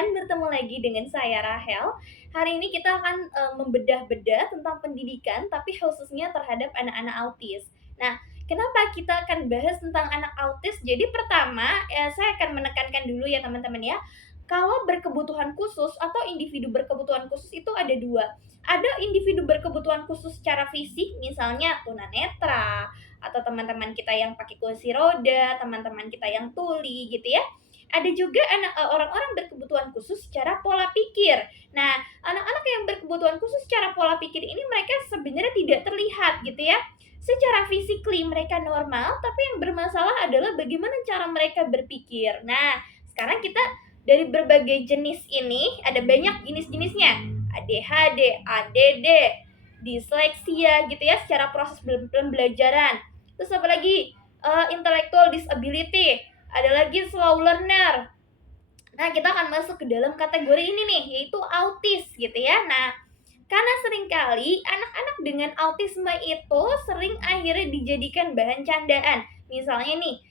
teman-teman, bertemu lagi dengan saya Rahel. Hari ini kita akan membedah-bedah tentang pendidikan, tapi khususnya terhadap anak-anak autis. Nah, kenapa kita akan bahas tentang anak autis? Jadi pertama, saya akan menekankan dulu ya teman-teman ya. Kalau berkebutuhan khusus atau individu berkebutuhan khusus itu ada dua. Ada individu berkebutuhan khusus secara fisik, misalnya tunanetra, atau teman-teman kita yang pakai kursi roda, teman-teman kita yang tuli gitu ya. Ada juga orang-orang berkebutuhan khusus secara pola pikir. Nah, anak-anak yang berkebutuhan khusus secara pola pikir ini mereka sebenarnya tidak terlihat gitu ya. Secara physically mereka normal, tapi yang bermasalah adalah bagaimana cara mereka berpikir. Nah, sekarang kita dari berbagai jenis ini ada banyak jenis-jenisnya. ADHD, ADD, disleksia gitu ya secara proses pembelajaran. Terus apa lagi? Intellectual disability, ada lagi slow learner. Nah, kita akan masuk ke dalam kategori ini nih, yaitu autis gitu ya. Nah, karena seringkali anak-anak dengan autisme itu sering akhirnya dijadikan bahan candaan. Misalnya nih,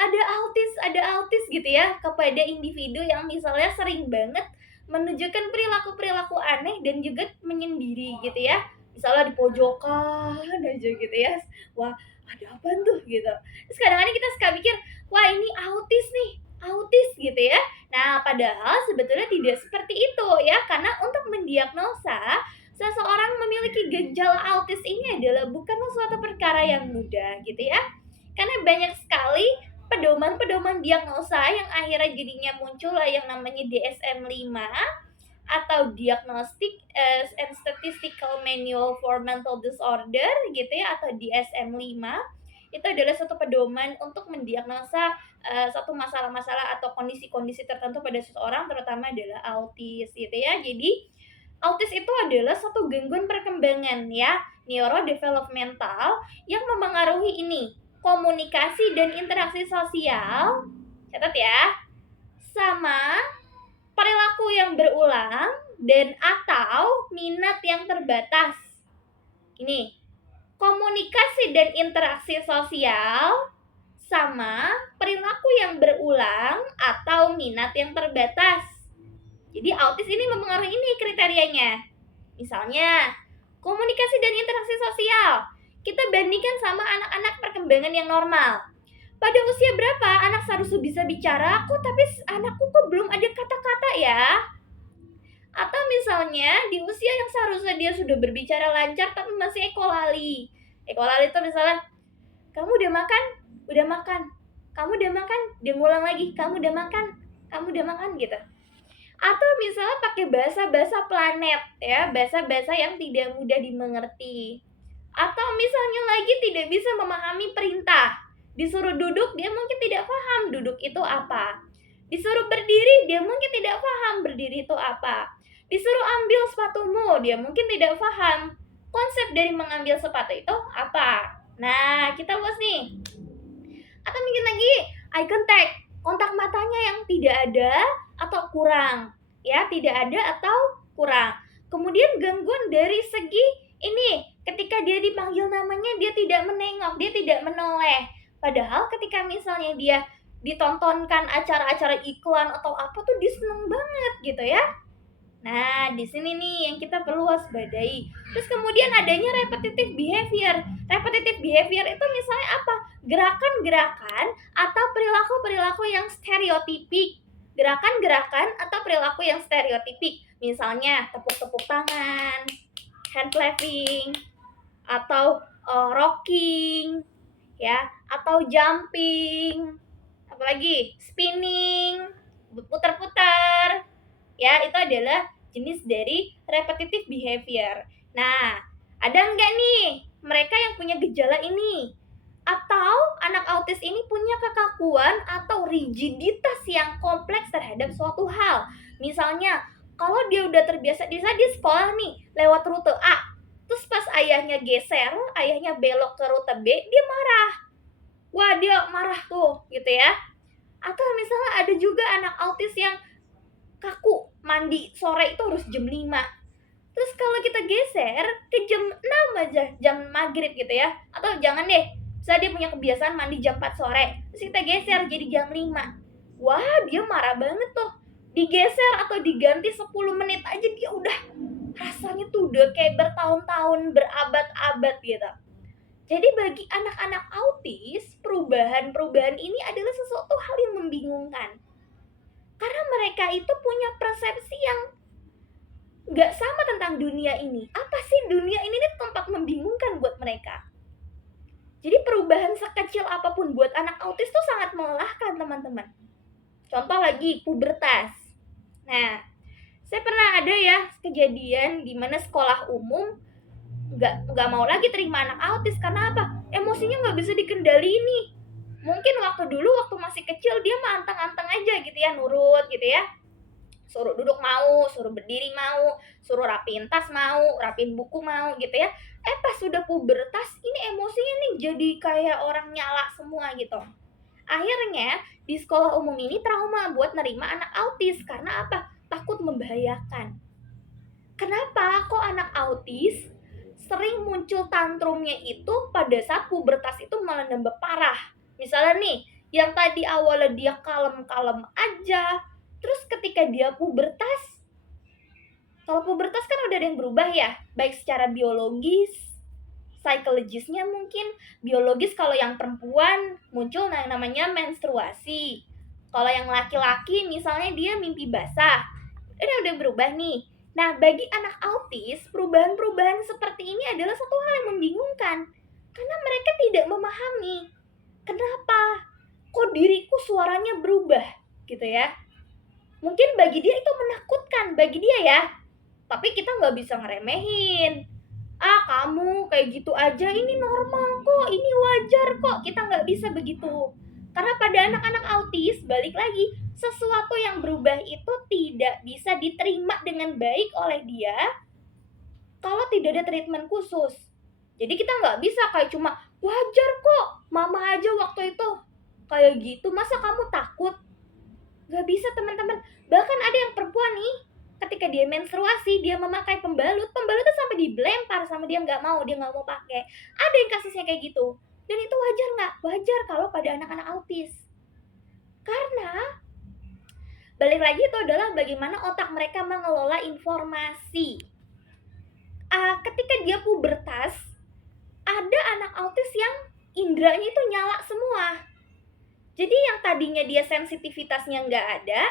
ada autis gitu ya, kepada individu yang misalnya sering banget menunjukkan perilaku-perilaku aneh dan juga menyendiri gitu ya. Misalnya di pojokan aja gitu ya. Wah, ada apa tuh gitu. Terus kadang-kadang kita suka mikir, wah ini autis gitu ya. Nah, padahal sebetulnya tidak seperti itu ya, karena untuk mendiagnosa seseorang memiliki gejala autis ini adalah bukanlah suatu perkara yang mudah gitu ya. Karena banyak sekali pedoman-pedoman diagnosa yang akhirnya jadinya muncul lah yang namanya DSM-5 atau Diagnostic and Statistical Manual for Mental Disorder gitu ya, atau DSM-5. Itu adalah satu pedoman untuk mendiagnosa satu masalah-masalah atau kondisi-kondisi tertentu pada seseorang, terutama adalah autis gitu ya. Jadi autis itu adalah satu gangguan perkembangan ya, neurodevelopmental yang memengaruhi ini, komunikasi dan interaksi sosial, catat ya, sama perilaku yang berulang dan atau minat yang terbatas. Ini, komunikasi dan interaksi sosial sama perilaku yang berulang atau minat yang terbatas. Jadi autis ini mempengaruhi ini kriterianya. Misalnya, komunikasi dan interaksi sosial. Kita bandingkan sama anak-anak perkembangan yang normal. Pada usia berapa anak seharusnya bisa bicara? Tapi anakku kok belum ada kata-kata ya? Atau misalnya di usia yang seharusnya dia sudah berbicara lancar tapi masih ekolali. Ekolali itu misalnya, kamu udah makan? Udah makan. Kamu udah makan? Dia ngulang lagi, kamu udah makan? Kamu udah makan gitu. Atau misalnya pakai bahasa-bahasa planet ya, bahasa-bahasa yang tidak mudah dimengerti. Atau misalnya lagi tidak bisa memahami perintah. Disuruh duduk, dia mungkin tidak paham duduk itu apa. Disuruh berdiri, dia mungkin tidak paham berdiri itu apa. Disuruh ambil sepatumu, dia mungkin tidak paham konsep dari mengambil sepatu itu apa. Nah, kita bahas nih. Atau mungkin lagi eye contact, kontak matanya yang tidak ada atau kurang. Ya, tidak ada atau kurang. Kemudian gangguan dari segi ini, ketika dia dipanggil namanya dia tidak menengok, dia tidak menoleh. Padahal ketika misalnya dia ditontonkan acara-acara iklan atau apa tuh dia seneng banget gitu ya. Nah, di sini nih yang kita perlu waspadai. Terus kemudian adanya repetitive behavior. Repetitive behavior itu misalnya apa? Gerakan-gerakan atau perilaku-perilaku yang stereotipik. Gerakan-gerakan atau perilaku yang stereotipik. Misalnya tepuk-tepuk tangan, hand clapping, atau rocking, ya, atau jumping, apalagi spinning, putar-putar. Ya, itu adalah jenis dari repetitive behavior. Nah, ada nggak nih mereka yang punya gejala ini? Atau anak autis ini punya kekakuan atau rigiditas yang kompleks terhadap suatu hal. Misalnya, kalau dia udah terbiasa, dia sekolah nih lewat rute A, terus pas ayahnya geser, ayahnya belok ke rute B, dia marah. Wah, dia marah tuh gitu ya. Atau misalnya ada juga anak autis yang kaku, mandi sore itu harus jam 5. Terus kalau kita geser ke jam 6 aja, jam maghrib gitu ya. Atau jangan deh, misalnya dia punya kebiasaan mandi jam 4 sore, terus kita geser jadi jam 5. Wah, dia marah banget tuh. digeser atau diganti 10 menit aja dia udah rasanya tuh udah kayak bertahun-tahun, berabad-abad gitu. Jadi bagi anak-anak autis, perubahan-perubahan ini adalah sesuatu hal yang membingungkan. Karena mereka itu punya persepsi yang nggak sama tentang dunia ini. Apa sih dunia ini nih tempat membingungkan buat mereka. Jadi perubahan sekecil apapun buat anak autis tuh sangat melelahkan, teman-teman. Contoh lagi, pubertas. Nah, saya pernah ada ya kejadian di mana sekolah umum nggak mau lagi terima anak autis. Karena apa? Emosinya nggak bisa dikendaliin nih. Mungkin waktu dulu waktu masih kecil dia mah anteng-anteng aja gitu ya, nurut gitu ya. Suruh duduk mau, suruh berdiri mau, suruh rapiin tas mau, rapiin buku mau gitu ya. Pas sudah pubertas ini emosinya nih jadi kayak orang nyala semua gitu. Akhirnya di sekolah umum ini trauma buat nerima anak autis. Karena apa? Takut membahayakan. Kenapa kok anak autis sering muncul tantrumnya itu pada saat pubertas itu malah nambah parah. Misalnya nih, yang tadi awalnya dia kalem-kalem aja, terus ketika dia pubertas, kalau pubertas kan udah ada yang berubah ya, baik secara biologis, psikologisnya mungkin, biologis kalau yang perempuan muncul namanya menstruasi. Kalau yang laki-laki misalnya dia mimpi basah, udah berubah nih. Nah, bagi anak autis, perubahan-perubahan seperti ini adalah satu hal yang membingungkan. Karena mereka tidak memahami. Kenapa? Kok diriku suaranya berubah? Gitu ya. Mungkin bagi dia itu menakutkan, bagi dia ya. Tapi kita nggak bisa ngeremehin. Kamu kayak gitu aja, ini normal kok, ini wajar kok. Kita nggak bisa begitu. Karena pada anak-anak autis, balik lagi, sesuatu yang berubah itu tidak bisa diterima dengan baik oleh dia kalau tidak ada treatment khusus. Jadi kita nggak bisa kayak cuma wajar kok, mama aja waktu itu kayak gitu, masa kamu takut? Nggak bisa, teman-teman. Bahkan ada yang perempuan nih, ketika dia menstruasi dia memakai pembalutnya sampai dilempar sama dia nggak mau pakai. Ada yang kasusnya kayak gitu. Dan itu wajar nggak? Wajar kalau pada anak-anak autis. Karena balik lagi itu adalah bagaimana otak mereka mengelola informasi. Ketika dia pubertas, ada anak autis yang indranya itu nyala semua. Jadi yang tadinya dia sensitivitasnya nggak ada,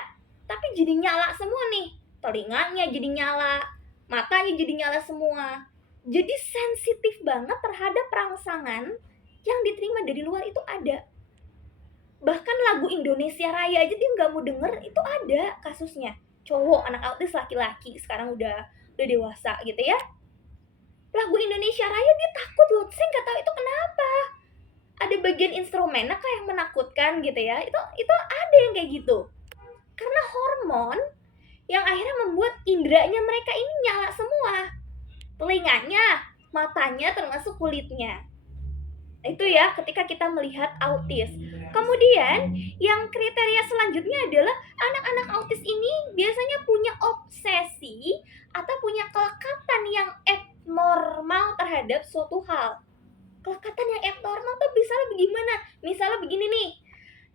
tapi jadi nyala semua nih. Telinganya jadi nyala, matanya jadi nyala semua. Jadi sensitif banget terhadap rangsangan yang diterima dari luar itu ada. Bahkan lagu Indonesia Raya aja dia nggak mau denger, itu ada kasusnya. Cowok anak autis laki-laki sekarang udah dewasa gitu ya. Lagu Indonesia Raya dia takut loh, saya nggak tahu itu kenapa. Ada bagian instrumennya kayak yang menakutkan gitu ya. Itu ada yang kayak gitu. Karena hormon yang akhirnya membuat indranya mereka ini nyala semua. Telinganya, matanya termasuk kulitnya. Itu ya ketika kita melihat autis. Kemudian yang kriteria selanjutnya adalah anak-anak autis ini biasanya punya obsesi atau punya kelekatan yang abnormal terhadap suatu hal. Kelekatan yang abnormal tuh misalnya bagaimana? Misalnya begini nih,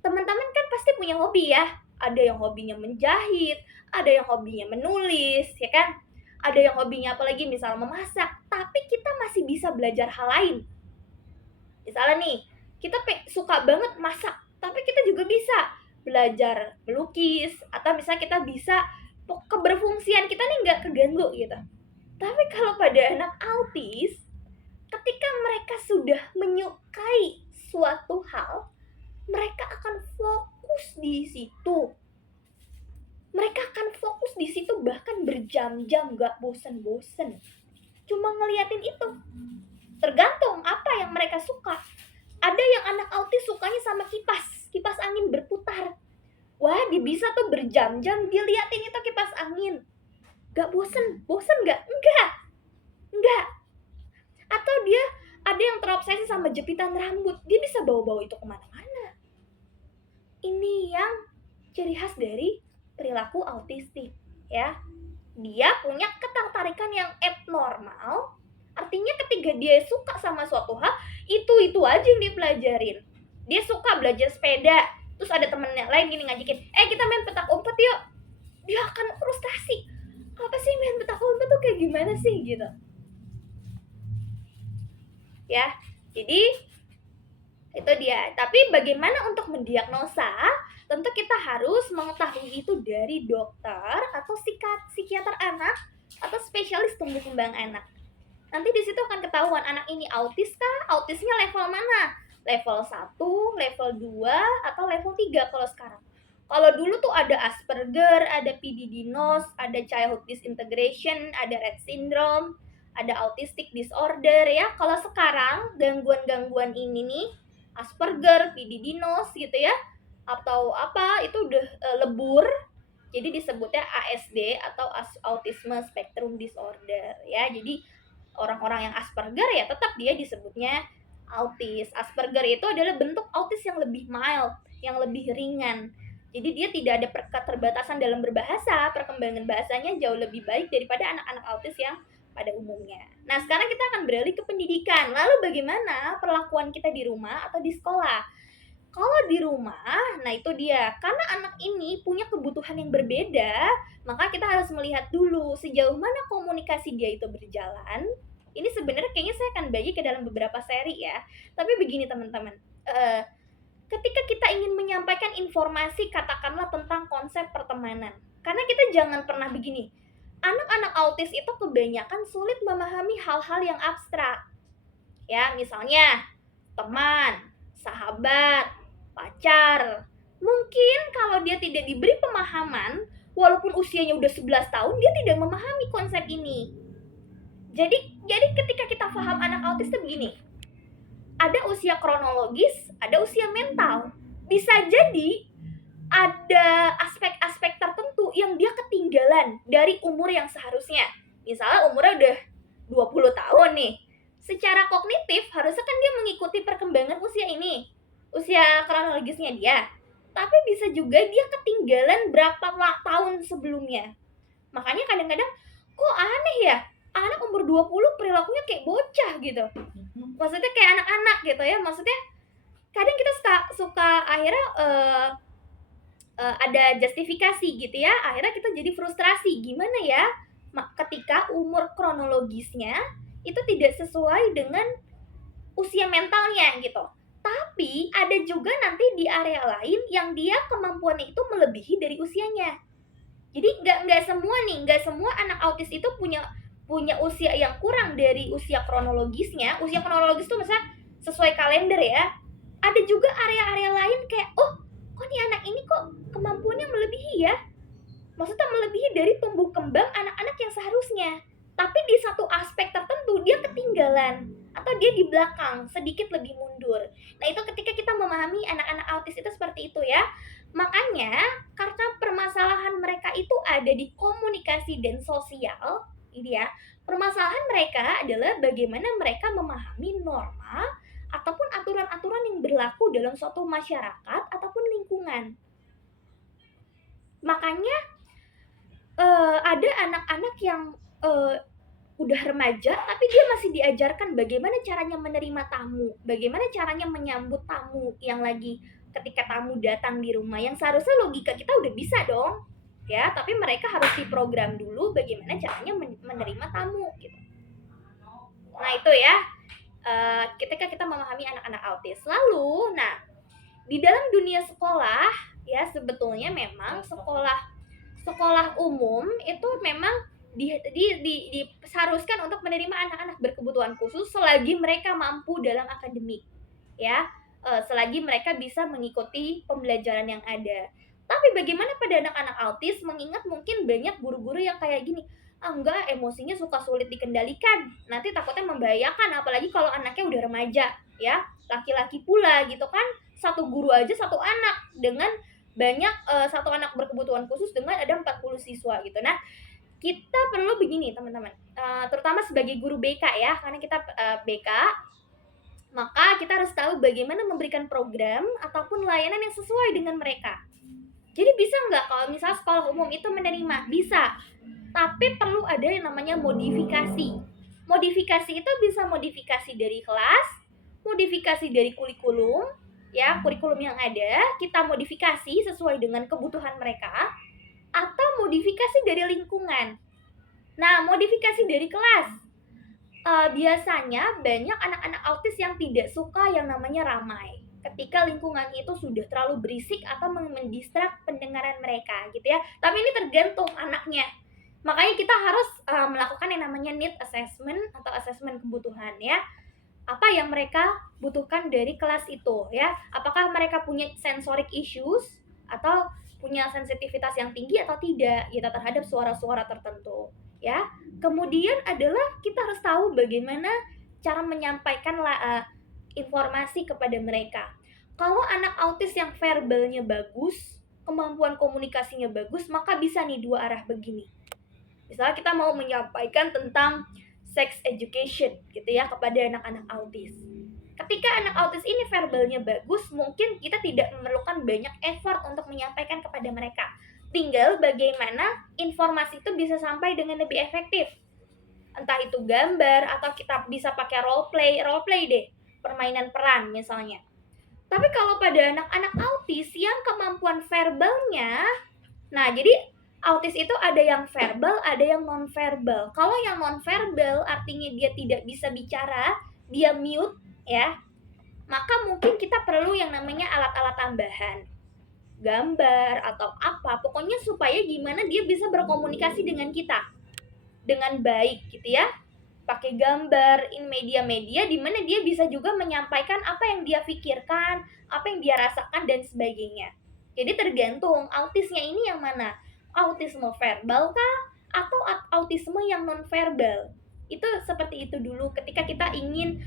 teman-teman kan pasti punya hobi ya. Ada yang hobinya menjahit, ada yang hobinya menulis, ya kan? Ada yang hobinya apalagi misalnya memasak, tapi kita masih bisa belajar hal lain. Misalnya nih, kita suka banget masak, tapi kita juga bisa belajar melukis, atau misalnya kita bisa keberfungsian kita nih nggak keganggu gitu. Tapi kalau pada anak autis, ketika mereka sudah menyukai suatu hal, mereka akan fokus di situ. Mereka akan fokus di situ bahkan berjam-jam, gak bosen-bosen. Cuma ngeliatin itu. Tergantung apa yang mereka suka. Ada yang anak autis sukanya sama kipas angin berputar. Wah, dia bisa tuh berjam-jam dia liatin itu kipas angin. Gak bosen? Bosen gak? Enggak. Atau dia ada yang terobsesi sama jepitan rambut. Dia bisa bawa-bawa itu kemana-mana. Ini yang ciri khas dari perilaku autistik, ya. Dia punya ketertarikan yang abnormal. Artinya ketika dia suka sama suatu hal, itu aja yang dia pelajarin. Dia suka belajar sepeda, terus ada temennya lain gini ngajakin, kita main petak umpet yuk. dia akan frustasi. Apa sih main petak umpet tuh kayak gimana sih gitu. Ya, jadi itu dia. Tapi bagaimana untuk mendiagnosa? Tentu kita harus mengetahui itu dari dokter atau psikiater anak atau spesialis tumbuh kembang anak. Nanti di situ akan ketahuan anak ini autis kah? Autisnya level mana? Level 1, level 2, atau level 3 kalau sekarang. Kalau dulu tuh ada Asperger, ada PDD-NOS, ada Childhood Disintegration, ada Rett Syndrome, ada Autistic Disorder ya. Kalau sekarang gangguan-gangguan ini nih, Asperger, PDD-NOS gitu ya, atau apa itu udah lebur, jadi disebutnya ASD atau Autism Spectrum Disorder ya. Jadi orang-orang yang Asperger ya tetap dia disebutnya autis. Asperger itu adalah bentuk autis yang lebih mild, yang lebih ringan. Jadi dia tidak ada keterbatasan dalam berbahasa, perkembangan bahasanya jauh lebih baik daripada anak-anak autis yang pada umumnya. Nah, sekarang kita akan beralih ke pendidikan. Lalu bagaimana perlakuan kita di rumah atau di sekolah? Kalau di rumah, nah itu dia. Karena anak ini punya kebutuhan yang berbeda, maka kita harus melihat dulu sejauh mana komunikasi dia itu berjalan. Ini sebenarnya kayaknya saya akan bagi ke dalam beberapa seri ya. Tapi begini teman-teman, ketika kita ingin menyampaikan informasi katakanlah tentang konsep pertemanan, karena kita jangan pernah begini, anak-anak autis itu kebanyakan sulit memahami hal-hal yang abstrak. Ya, misalnya teman, sahabat, pacar. Mungkin kalau dia tidak diberi pemahaman, walaupun usianya udah 11 tahun, dia tidak memahami konsep ini. Jadi ketika kita paham anak autis itu begini, ada usia kronologis, ada usia mental. Bisa jadi ada aspek-aspek tertentu yang dia ketinggalan dari umur yang seharusnya. Misalnya umurnya udah 20 tahun nih. Secara kognitif harusnya kan dia mengikuti perkembangan usia ini, usia kronologisnya dia. Tapi bisa juga dia ketinggalan berapa tahun sebelumnya. Makanya kadang-kadang kok aneh ya, anak umur 20 perilakunya kayak bocah gitu. Maksudnya kayak anak-anak gitu ya. Maksudnya kadang kita suka akhirnya ada justifikasi gitu ya. Akhirnya kita jadi frustrasi. Gimana ya ketika umur kronologisnya itu tidak sesuai dengan usia mentalnya gitu. Tapi ada juga nanti di area lain yang dia kemampuannya itu melebihi dari usianya. Jadi nggak semua anak autis itu punya usia yang kurang dari usia kronologisnya. Usia kronologis itu misalnya sesuai kalender ya. Ada juga area-area lain kayak, oh kok nih anak ini kok kemampuannya melebihi ya. Maksudnya melebihi dari tumbuh kembang anak-anak yang seharusnya. Tapi di satu aspek tertentu dia ketinggalan atau dia di belakang, sedikit lebih mundur. Nah, itu ketika kita memahami anak-anak autis itu seperti itu ya. Makanya karena permasalahan mereka itu ada di komunikasi dan sosial, ini ya. Permasalahan mereka adalah bagaimana mereka memahami norma ataupun aturan-aturan yang berlaku dalam suatu masyarakat ataupun lingkungan. Makanya ada anak-anak yang udah remaja tapi dia masih diajarkan bagaimana caranya menerima tamu, bagaimana caranya menyambut tamu yang lagi ketika tamu datang di rumah, yang seharusnya logika kita udah bisa dong ya, tapi mereka harus diprogram dulu bagaimana caranya menerima tamu gitu. Nah itu ya, ketika kita memahami anak-anak autis. Lalu nah di dalam dunia sekolah ya, sebetulnya memang sekolah umum itu memang diharuskan untuk menerima anak-anak berkebutuhan khusus selagi mereka mampu dalam akademik ya, selagi mereka bisa mengikuti pembelajaran yang ada. Tapi bagaimana pada anak-anak autis, mengingat mungkin banyak guru-guru yang kayak gini, enggak, emosinya suka sulit dikendalikan, nanti takutnya membahayakan, apalagi kalau anaknya udah remaja ya, laki-laki pula gitu kan, satu guru aja satu anak dengan banyak satu anak berkebutuhan khusus dengan ada 40 siswa gitu. Nah, kita perlu begini teman-teman, terutama sebagai guru BK ya, karena kita BK, maka kita harus tahu bagaimana memberikan program ataupun layanan yang sesuai dengan mereka. Jadi bisa nggak kalau misalnya sekolah umum itu menerima? Bisa, tapi perlu ada yang namanya modifikasi. Modifikasi itu bisa modifikasi dari kelas, modifikasi dari kurikulum, ya kurikulum yang ada, kita modifikasi sesuai dengan kebutuhan mereka. atau modifikasi dari lingkungan. Nah, modifikasi dari kelas. Biasanya banyak anak-anak autis yang tidak suka yang namanya ramai. Ketika lingkungan itu sudah terlalu berisik atau mendistrak pendengaran mereka gitu ya. Tapi ini tergantung anaknya. Makanya kita harus melakukan yang namanya need assessment atau assessment kebutuhan ya. Apa yang mereka butuhkan dari kelas itu ya. Apakah mereka punya sensoric issues atau punya sensitivitas yang tinggi atau tidak gitu terhadap suara-suara tertentu ya. Kemudian adalah kita harus tahu bagaimana cara menyampaikan informasi kepada mereka. Kalau anak autis yang verbalnya bagus, kemampuan komunikasinya bagus, maka bisa nih dua arah begini. Misalnya kita mau menyampaikan tentang sex education gitu ya kepada anak-anak autis. Ketika anak autis ini verbalnya bagus, mungkin kita tidak memerlukan banyak effort untuk menyampaikan kepada mereka. Tinggal bagaimana informasi itu bisa sampai dengan lebih efektif. Entah itu gambar atau kita bisa pakai role play deh, permainan peran misalnya. Tapi kalau pada anak-anak autis yang kemampuan verbalnya, nah jadi autis itu ada yang verbal, ada yang non-verbal. Kalau yang non-verbal artinya dia tidak bisa bicara, dia mute ya, maka mungkin kita perlu yang namanya alat-alat tambahan. Gambar atau apa, pokoknya supaya gimana dia bisa berkomunikasi dengan kita dengan baik gitu ya. Pakai gambar, in media-media di mana dia bisa juga menyampaikan apa yang dia pikirkan, apa yang dia rasakan dan sebagainya. Jadi tergantung autisnya ini yang mana? Autisme verbal kah atau autisme yang non verbal? Itu seperti itu dulu ketika kita ingin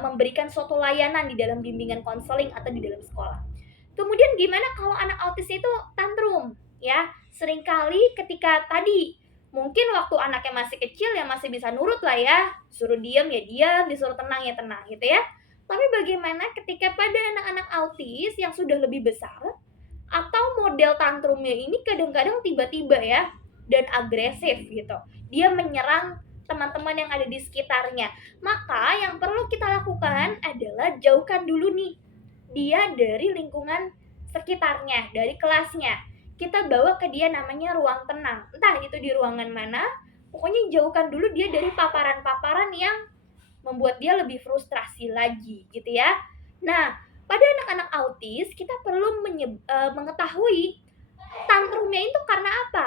memberikan suatu layanan di dalam bimbingan konseling atau di dalam sekolah. Kemudian gimana kalau anak autis itu tantrum? Ya, seringkali ketika tadi mungkin waktu anaknya masih kecil ya masih bisa nurut lah ya, suruh diam ya diam, disuruh tenang ya tenang gitu ya. Tapi bagaimana ketika pada anak-anak autis yang sudah lebih besar atau model tantrumnya ini kadang-kadang tiba-tiba ya dan agresif gitu. Dia menyerang teman-teman yang ada di sekitarnya. Maka yang perlu kita lakukan adalah jauhkan dulu nih dia dari lingkungan sekitarnya, dari kelasnya. Kita bawa ke dia namanya ruang tenang. Entah itu di ruangan mana, pokoknya jauhkan dulu dia dari paparan-paparan yang membuat dia lebih frustrasi lagi gitu ya. Nah, pada anak-anak autis kita perlu mengetahui tantrumnya itu karena apa.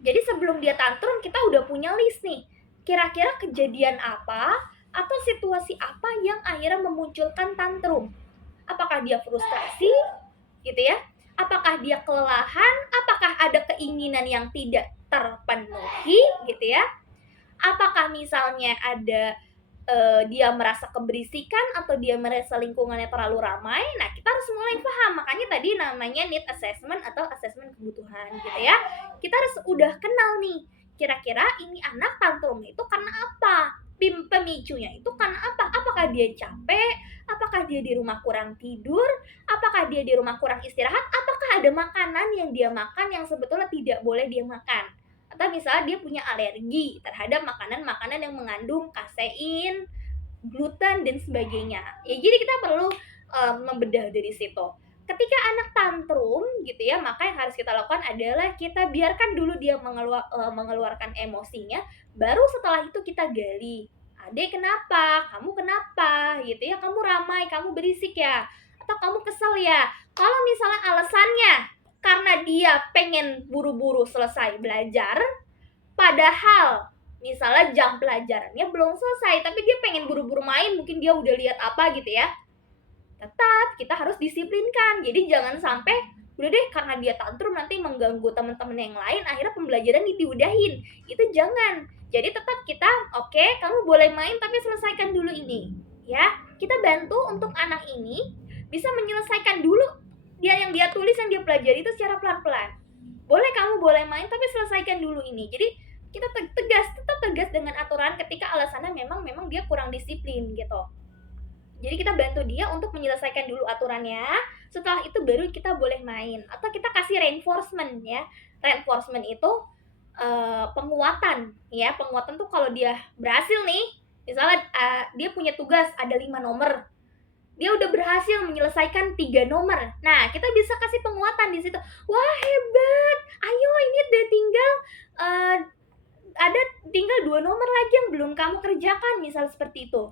Jadi sebelum dia tantrum kita udah punya list nih. Kira-kira kejadian apa atau situasi apa yang akhirnya memunculkan tantrum? Apakah dia frustrasi gitu ya? Apakah dia kelelahan? Apakah ada keinginan yang tidak terpenuhi gitu ya? Apakah misalnya ada dia merasa keberisikan atau dia merasa lingkungannya terlalu ramai? Nah, kita harus mulai paham. Makanya tadi namanya need assessment atau assessment kebutuhan gitu ya. Kita harus udah kenal nih. Kira-kira ini anak tantrum itu karena apa? Pemicunya itu karena apa? Apakah dia capek? Apakah dia di rumah kurang tidur? Apakah dia di rumah kurang istirahat? Apakah ada makanan yang dia makan yang sebetulnya tidak boleh dia makan? Atau misalnya dia punya alergi terhadap makanan-makanan yang mengandung kasein, gluten dan sebagainya. Ya jadi kita perlu membedah dari situ. Ketika anak tantrum gitu ya, maka yang harus kita lakukan adalah kita biarkan dulu dia mengeluarkan emosinya, baru setelah itu kita gali. Adek kenapa? Kamu kenapa? Gitu ya, kamu ramai, kamu berisik ya? Atau kamu kesel ya? Kalau misalnya alasannya karena dia pengen buru-buru selesai belajar, padahal misalnya jam pelajarannya belum selesai, tapi dia pengen buru-buru main, mungkin dia udah lihat apa gitu ya. Tetap kita harus disiplinkan. Jadi jangan sampai udah deh karena dia tantrum nanti mengganggu teman-teman yang lain, akhirnya pembelajaran diudahin. Itu jangan. Jadi tetap kita oke, kamu boleh main tapi selesaikan dulu ini. Ya, kita bantu untuk anak ini bisa menyelesaikan dulu yang dia tulis, yang dia pelajari itu secara pelan-pelan. Boleh kamu boleh main tapi selesaikan dulu ini. Jadi kita tetap tegas dengan aturan ketika alasannya memang dia kurang disiplin gitu. Jadi kita bantu dia untuk menyelesaikan dulu aturannya. Setelah itu baru kita boleh main. Atau kita kasih reinforcement ya. Reinforcement itu penguatan ya. Penguatan tuh kalau dia berhasil nih, misalnya dia punya tugas ada 5 nomor. dia udah berhasil menyelesaikan 3 nomor. Nah, kita bisa kasih penguatan di situ. Wah, hebat. Ayo, ini udah tinggal uh, ada tinggal 2 nomor lagi yang belum kamu kerjakan, misal seperti itu.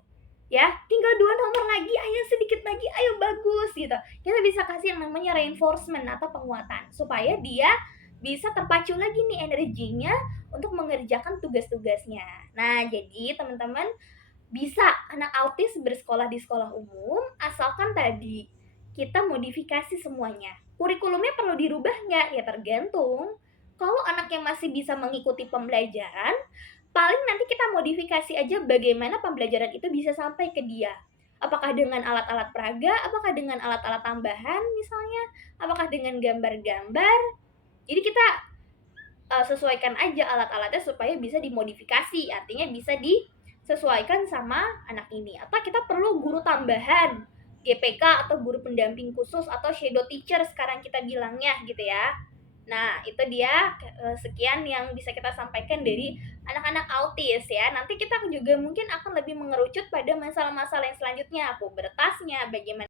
Ya, tinggal 2 nomor lagi, ayo sedikit lagi, ayo bagus gitu. Kita bisa kasih yang namanya reinforcement atau penguatan supaya dia bisa terpacu lagi nih energinya untuk mengerjakan tugas-tugasnya. Nah, jadi teman-teman bisa anak autis bersekolah di sekolah umum asalkan tadi kita modifikasi semuanya. Kurikulumnya perlu dirubah nggak? Ya tergantung. Kalau anak yang masih bisa mengikuti pembelajaran, paling nanti kita modifikasi aja bagaimana pembelajaran itu bisa sampai ke dia. Apakah dengan alat-alat peraga, apakah dengan alat-alat tambahan misalnya, apakah dengan gambar-gambar. Jadi kita sesuaikan aja alat-alatnya supaya bisa dimodifikasi, artinya bisa disesuaikan sama anak ini. Atau kita perlu guru tambahan, GPK atau guru pendamping khusus atau shadow teacher sekarang kita bilangnya gitu ya. Nah, itu dia sekian yang bisa kita sampaikan dari anak-anak autis ya. Nanti kita juga mungkin akan lebih mengerucut pada masalah-masalah yang selanjutnya, pubertasnya, bagaimana